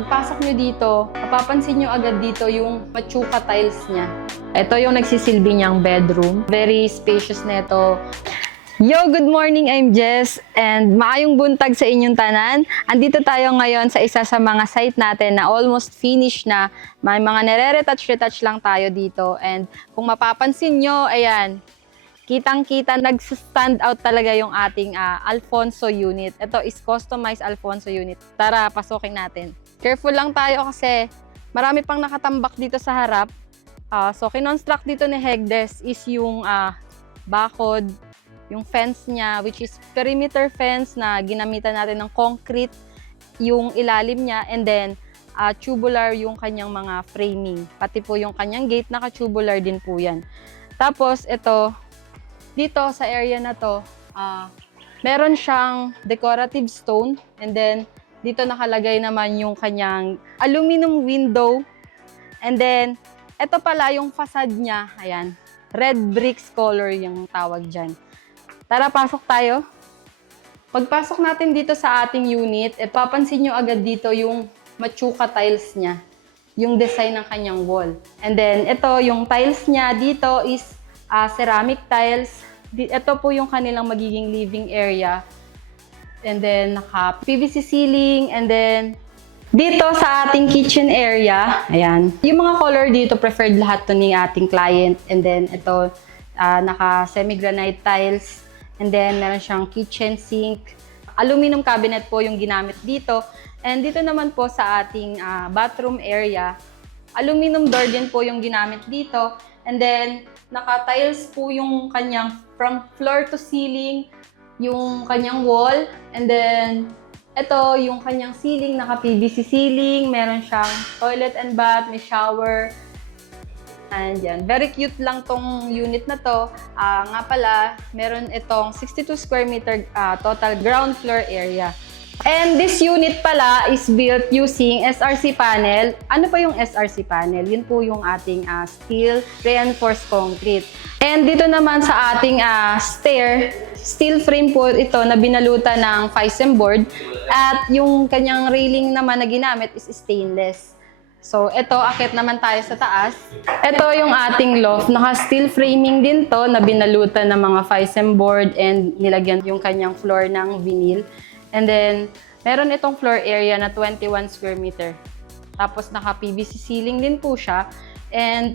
Pagpasok nyo dito, mapapansin nyo agad dito yung machuka tiles niya. Ito yung nagsisilbi niyang bedroom. Very spacious nito. Yo, good morning, I'm Jess, and maayong buntag sa inyong tanan. Andito tayo ngayon sa isa sa mga site natin na almost finished na. May mga nire-retouch lang tayo dito. And kung mapapansin nyo, ayan, kitang-kita, nag-stand out talaga yung ating Alfonso unit. Ito is customized Alfonso unit. Tara, pasukin natin. Careful lang tayo kasi marami pang nakatambak dito sa harap. So, kinonstruct dito ni Hegdes is yung bakod, yung fence niya, which is perimeter fence na ginamitan natin ng concrete, yung ilalim niya, and then tubular yung kanyang mga framing. Pati po yung kanyang gate, naka-tubular din po yan. Tapos, ito, dito sa area na to, meron siyang decorative stone, and then dito nakalagay naman yung kanyang aluminum window, and then ito pala yung facade niya, ayan, red bricks color yung tawag dyan. Tara, pasok tayo. Pagpasok natin dito sa ating unit, papansin nyo agad dito yung machuka tiles niya, yung design ng kanyang wall. And then ito, yung tiles niya dito is ceramic tiles. Ito po yung kanilang magiging living area. And then, naka-PVC ceiling. And then, dito sa ating kitchen area, ayan. Yung mga color dito, preferred lahat to ng ating client. And then, ito, naka-semi-granite tiles. And then, meron siyang kitchen sink. Aluminum cabinet po yung ginamit dito. And dito naman po sa ating bathroom area, aluminum door din po yung ginamit dito. And then, naka-tiles po yung kanyang from floor to ceiling, yung kanyang wall. And then, ito yung kanyang ceiling, naka-PVC ceiling. Meron siyang toilet and bath, may shower. And yan, very cute lang tong unit na to. Nga pala, meron itong 62 square meter total ground floor area. And this unit pala is built using SRC panel. Ano pa yung SRC panel? Yun po yung ating steel reinforced concrete. And dito naman sa ating stair, steel frame po ito na binalutan ng FISM board. At yung kanyang railing naman na ginamit is stainless. So, ito, akit naman tayo sa taas. Ito yung ating loft. Naka-steel framing din to na binalutan ng mga FISM board and nilagyan yung kanyang floor ng vinyl. And then, meron itong floor area na 21 square meter. Tapos, naka-PVC ceiling din po siya. And,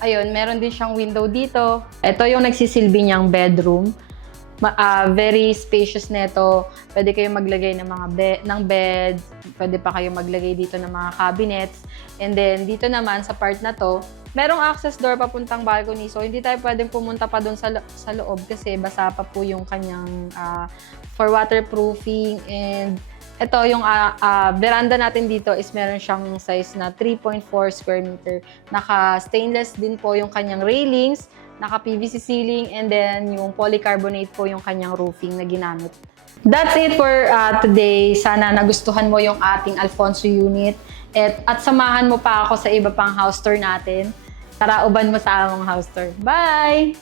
ayun, meron din siyang window dito. Ito yung nagsisilbi niyang bedroom. Very spacious nito. Pwede kayong maglagay ng mga bed. Pwede pa kayong maglagay dito ng mga cabinets. And then, dito naman sa part na to, merong access door papuntang balcony. So, hindi tayo pwedeng pumunta pa doon sa loob kasi basa pa po yung kanyang for waterproofing. And ito, yung veranda natin dito is meron siyang size na 3.4 square meter. Naka-stainless din po yung kanyang railings, naka-PVC ceiling, and then yung polycarbonate po yung kanyang roofing na ginamit. That's it for today. Sana nagustuhan mo yung ating Alfonso unit. At samahan mo pa ako sa iba pang house tour natin. Tara, uban mo sa among house tour. Bye!